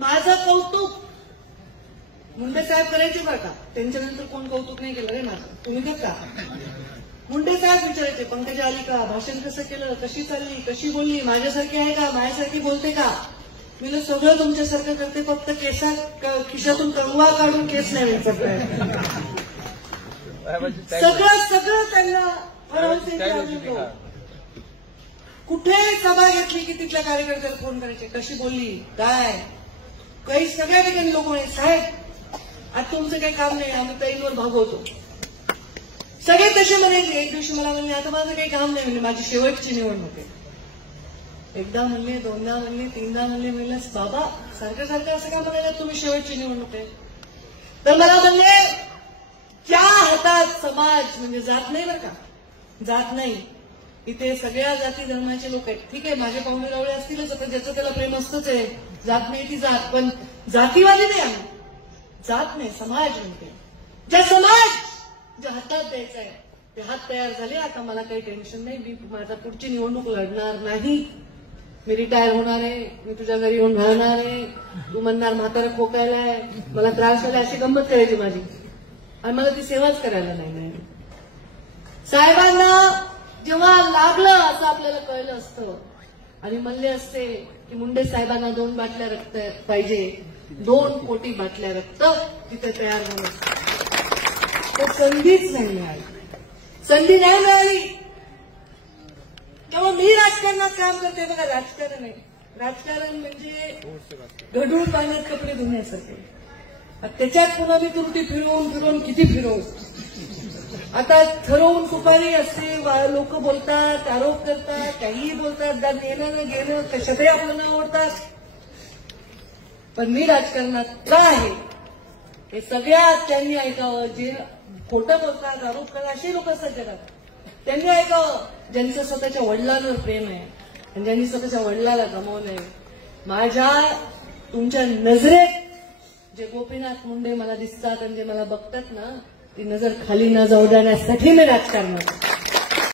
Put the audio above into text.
माझं कौतुक मुंडे साहेब करायचे बरं का, त्यांच्यानंतर कोण कौतुक नाही केलं रे माझं, तुम्ही करता. मुंडे साहेब विचारायचे पंकजा आली का, भाषण कसं केलं, कशी चालली, कशी बोलली, माझ्यासारखी आहे का, माझ्यासारखी बोलते का. मी सगळं तुमच्यासारखं करते, फक्त खिशातून कंगवा काढून केस नाही विचारताय. सगळं त्यांना फडणवीस. कुठे सभा घेतली की तिथल्या कार्यकर्त्याला फोन करायचे, कशी बोलली काय, काही सगळ्या ठिकाणी लोक म्हणे साहेब आज तुमचं काही काम नाही, आम्ही पेनवर भागवतो. सगळे तसे म्हणायचे. एक दिवशी मला म्हणले आता माझं काही काम नाही, म्हणजे माझी शेवटची निवडणूक आहे. एकदा म्हणले, दोनदा म्हणले, तीनदा म्हणले. म्हणलं बाबा सारखं सारखं असं का म्हणायला तुम्ही शेवटची निवडणूक आहे. तर मला म्हणले त्या हातात समाज म्हणजे जात नाही बरं का, जात नाही. इथे सगळ्या जाती धर्माचे लोक आहेत. ठीक आहे माझे पाहुणे रावळे असतीलच, आता ज्याचं त्याला प्रेम असतंच आहे, जात नाही ती जात, पण जातीवादी नाही आम्ही, जात नाही समाज म्हणते. ज्या समाज ज्या हातात द्यायचा आहे ते हात तयार झाले. आता मला काही टेन्शन नाही, मी माझा पुढची निवडणूक लढणार नाही, मी रिटायर होणार आहे, मी तुझ्या घरी येऊन राहणार आहे, तू म्हणणार म्हातारा खोकायलाय, मला त्रास झाला, अशी गंमत करायची माझी, आणि मला ती सेवाच करायला नाही. साहेबांना जेव्हा लागलं असं आपल्याला कळलं असतं आणि म्हणले असते की मुंडे साहेबांना 2 बाटल्या रक्त पाहिजे, 2 कोटी बाटल्या रक्त तिथे तयार झालं असतं. तर संधीच नाही मिळाली, संधी नाही मिळाली. तेव्हा मी राजकारणात काम करते बघा. राजकारण आहे, राजकारण म्हणजे गढूळ पाण्यात कपडे धुण्यासारखे. त्याच्यात पुन्हा मी त्रुटी फिरवून फिरवून किती फिरवू. आता ठरवून सुपारी असते, लोक बोलतात, आरोप करतात, काहीही बोलतात, देणं न घेणं कशातही आपल्याला आवडतात. पण मी राजकारणात का आहे हे सगळ्यात त्यांनी ऐकावं. जे खोटं बोलतात, आरोप करतात असे लोक असतात जगात, त्यांनी ऐकावं. ज्यांचं स्वतःच्या वडिलांवर प्रेम आहे आणि ज्यांनी स्वतःच्या वडिलाला गमावलंय. माझ्या तुमच्या नजरेत जे गोपीनाथ मुंडे मला दिसतात आणि जे मला बघतात ना, ती नजर खाली न जाऊ देण्यासाठी मी राजकारणात